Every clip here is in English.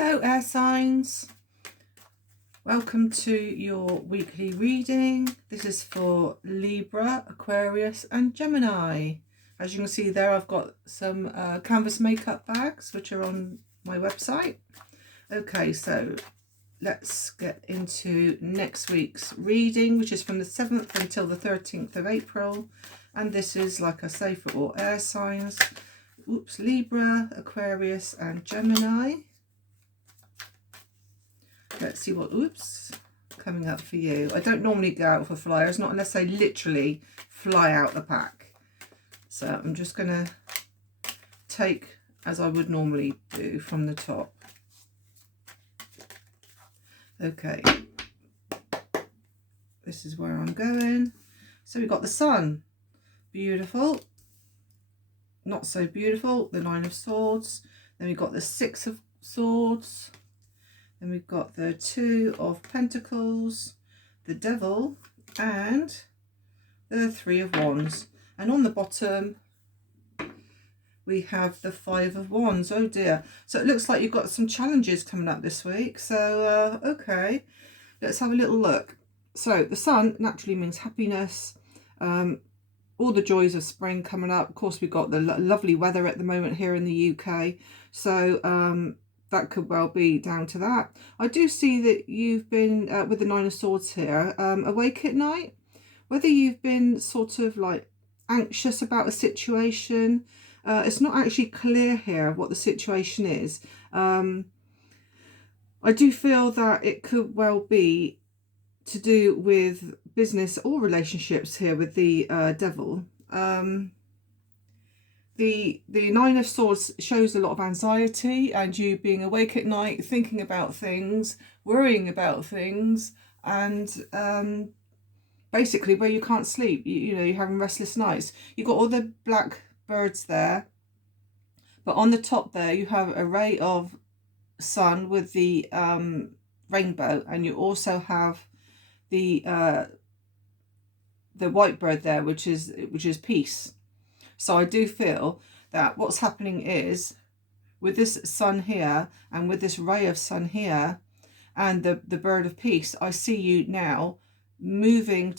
Hello, air signs. Welcome to your weekly reading. This is for Libra, Aquarius and Gemini. As you can see there, I've got some canvas makeup bags which are on my website. Okay, so let's get into next week's reading, which is from the 7th until the 13th of April. And this is, like I say, for all air signs. Oops, Libra, Aquarius and Gemini. Let's see what, coming up for you. I don't normally go out for flyers, not unless they literally fly out the pack. So I'm just going to take as I would normally do from the top. Okay, this is where I'm going. So we've got the Sun, beautiful, not so beautiful, the Nine of Swords. Then we've got the Six of Swords. Then we've got the Two of Pentacles, the Devil, and the Three of Wands. And on the bottom, we have the Five of Wands. Oh dear. So it looks like you've got some challenges coming up this week. So, okay, let's have a little look. So the Sun naturally means happiness, all the joys of spring coming up. Of course, we've got the lovely weather at the moment here in the UK. So, that could well be down to that. I do see that you've been, with the Nine of Swords here, awake at night. Whether you've been sort of like anxious about a situation, it's not actually clear here what the situation is. I do feel that it could well be to do with business or relationships here with the Devil. The Nine of Swords shows a lot of anxiety and you being awake at night, thinking about things, worrying about things, and basically where you can't sleep. You know, you're having restless nights. You've got all the black birds there, but on the top there you have a ray of sun with the rainbow, and you also have the white bird there, which is peace. So I do feel that what's happening is, with this sun here and with this ray of sun here and the bird of peace, I see you now moving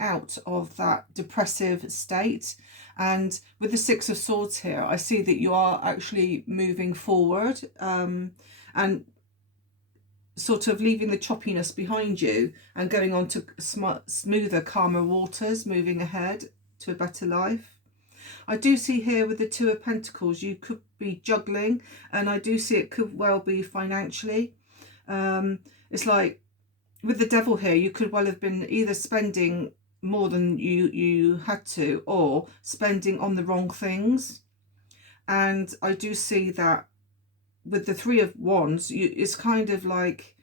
out of that depressive state. And with the Six of Swords here, I see that you are actually moving forward, and sort of leaving the choppiness behind you and going on to smoother, calmer waters, moving ahead to a better life. I do see here with the Two of Pentacles, you could be juggling, and I do see it could well be financially. It's like with the Devil here, you could well have been either spending more than you had to, or spending on the wrong things. And I do see that with the Three of Wands, it's kind of like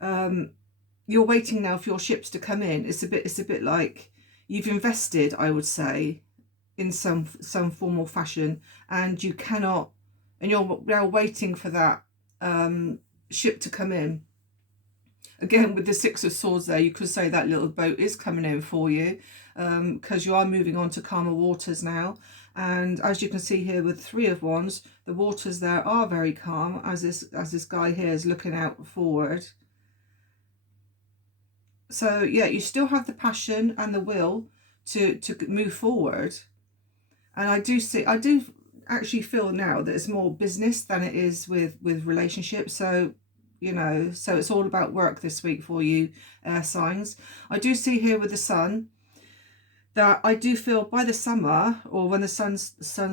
you're waiting now for your ships to come in. It's a bit like you've invested, I would say, in some form or fashion, and you cannot, and you're now waiting for that ship to come in. Again, with the Six of Swords there, you could say that little boat is coming in for you, because you are moving on to calmer waters now. And as you can see here with Three of Wands, the waters there are very calm as this guy here is looking out forward. So yeah, you still have the passion and the will to move forward. And I do actually feel now that it's more business than it is with relationships. So, you know, so it's all about work this week for you, air signs. I do see here with the Sun that I do feel by the summer, or when the sun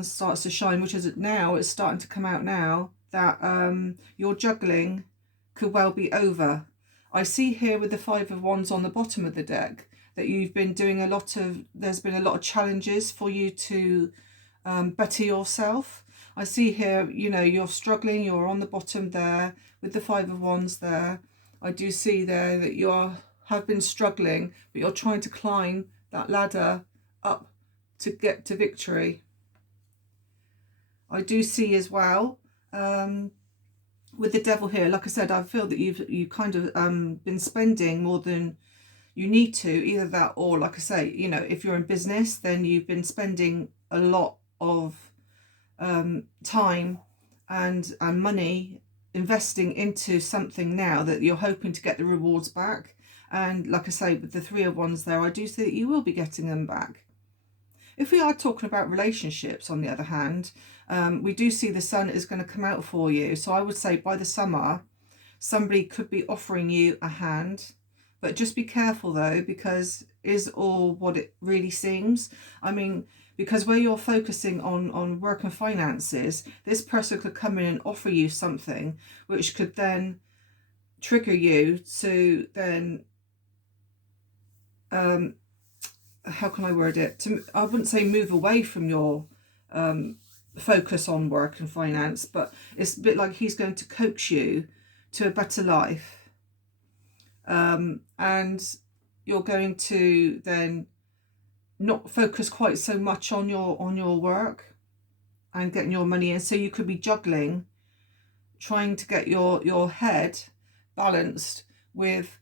starts to shine, which is now, it's starting to come out now, that your juggling could well be over. I see here with the Five of Wands on the bottom of the deck that you've been doing there's been a lot of challenges for you to better yourself. I see here, you know, you're struggling, you're on the bottom there with the Five of Wands there. I do see there that you have been struggling, but you're trying to climb that ladder up to get to victory. I do see as well, with the Devil here, like I said, I feel that you kind of been spending more than you need to. Either that, or like I say, you know, if you're in business, then you've been spending a lot of time and money investing into something now that you're hoping to get the rewards back. And like I say, with the Three of Wands there, I do see that you will be getting them back. If we are talking about relationships, on the other hand, we do see the Sun is going to come out for you. So I would say by the summer, somebody could be offering you a hand. But just be careful though, because is all what it really seems. I mean, because where you're focusing on work and finances, this person could come in and offer you something which could then trigger you to then how can I word it, to, I wouldn't say move away from your focus on work and finance, but it's a bit like he's going to coax you to a better life, and you're going to then not focus quite so much on your work and getting your money in. So you could be juggling, trying to get your head balanced with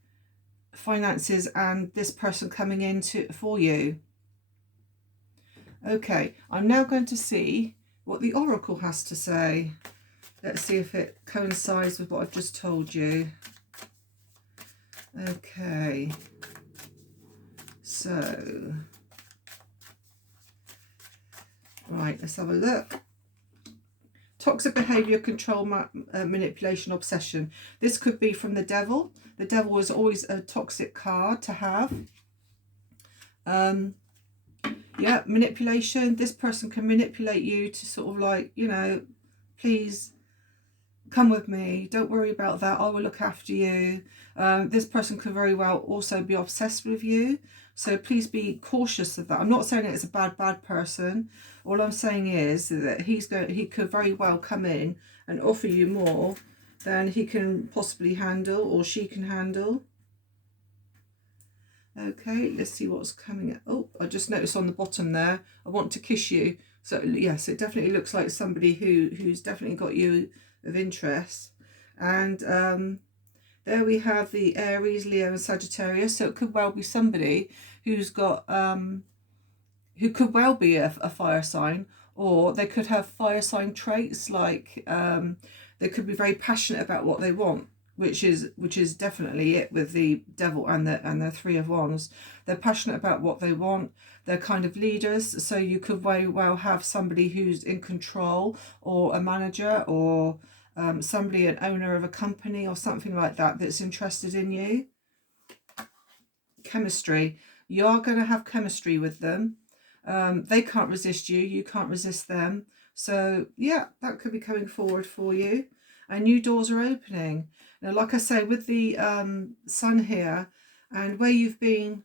finances and this person coming in for you. Okay, I'm now going to see what the Oracle has to say. Let's see if it coincides with what I've just told you. Okay, so right, let's have a look. Toxic behaviour, control, manipulation, obsession. This could be from the Devil. The Devil is always a toxic card to have. Yeah, manipulation. This person can manipulate you to sort of like, you know, please come with me. Don't worry about that. I will look after you. This person could very well also be obsessed with you. So please be cautious of that. I'm not saying it's a bad person. All I'm saying is that he could very well come in and offer you more than he can possibly handle or she can handle. Okay, let's see what's coming. Oh, I just noticed on the bottom there, I want to kiss you. So yes, it definitely looks like somebody who's definitely got you of interest. And there we have the Aries, Leo and Sagittarius. So it could well be somebody who's got who could well be a fire sign, or they could have fire sign traits, like they could be very passionate about what they want, which is definitely it with the Devil and the Three of Wands. They're passionate about what they want. They're kind of leaders, so you could very well have somebody who's in control, or a manager, or somebody, an owner of a company or something like that, that's interested in you. Chemistry. You are going to have chemistry with them. They can't resist you. You can't resist them. So yeah, that could be coming forward for you. And new doors are opening. Now, like I say, with the Sun here, and where you've been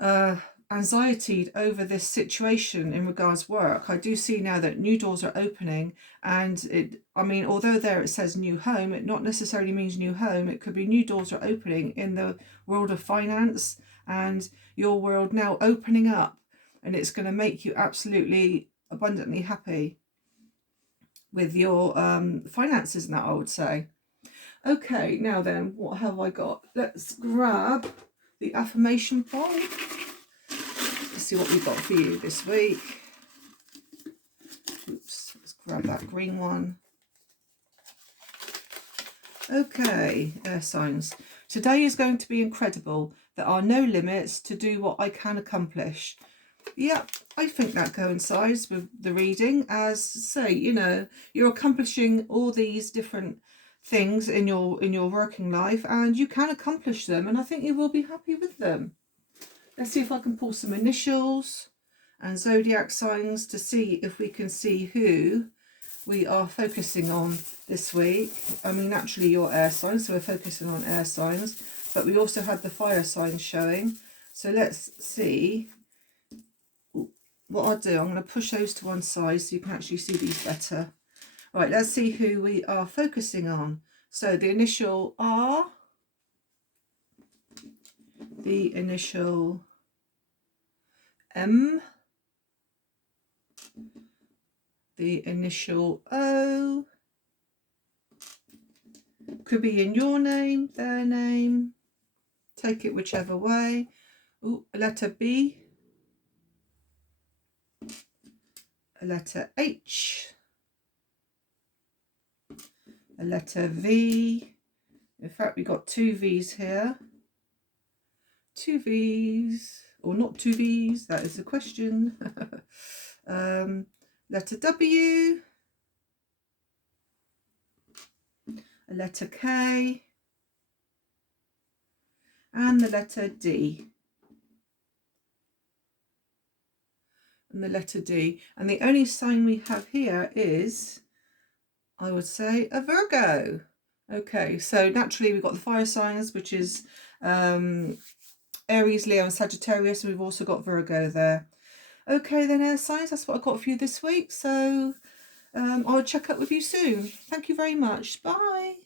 anxietied over this situation in regards work, I do see now that new doors are opening. And I mean, although there it says new home, it not necessarily means new home. It could be new doors are opening in the world of finance, and your world now opening up, and it's going to make you absolutely abundantly happy with your finances now, I would say. Okay, now then, what have I got? Let's grab the affirmation bowl. Let's see what we've got for you this week. Oops, let's grab that green one. Okay, air signs. Today is going to be incredible. There are no limits to do what I can accomplish. Yeah, I think that coincides with the reading, as say, you know, you're accomplishing all these different things in your working life, and you can accomplish them, and I think you will be happy with them. Let's see if I can pull some initials and zodiac signs to see if we can see who we are focusing on this week. I mean, naturally you're air signs, so we're focusing on air signs, but we also had the fire signs showing. So let's see. What I'll do, I'm going to push those to one side so you can actually see these better. Right, let's see who we are focusing on. So the initial R, the initial M, the initial O, could be in your name, their name, take it whichever way. Ooh, a letter B, a letter H, a letter V. In fact, we got two V's here. Two V's, or not two V's, that is the question. Letter W, a letter K, and the letter D. And the letter D. And the only sign we have here is, I would say, a Virgo. Okay, so naturally we've got the fire signs, which is Aries, Leo and Sagittarius, and we've also got Virgo there. Okay then, air signs, that's what I've got for you this week. So I'll check up with you soon. Thank you very much. Bye.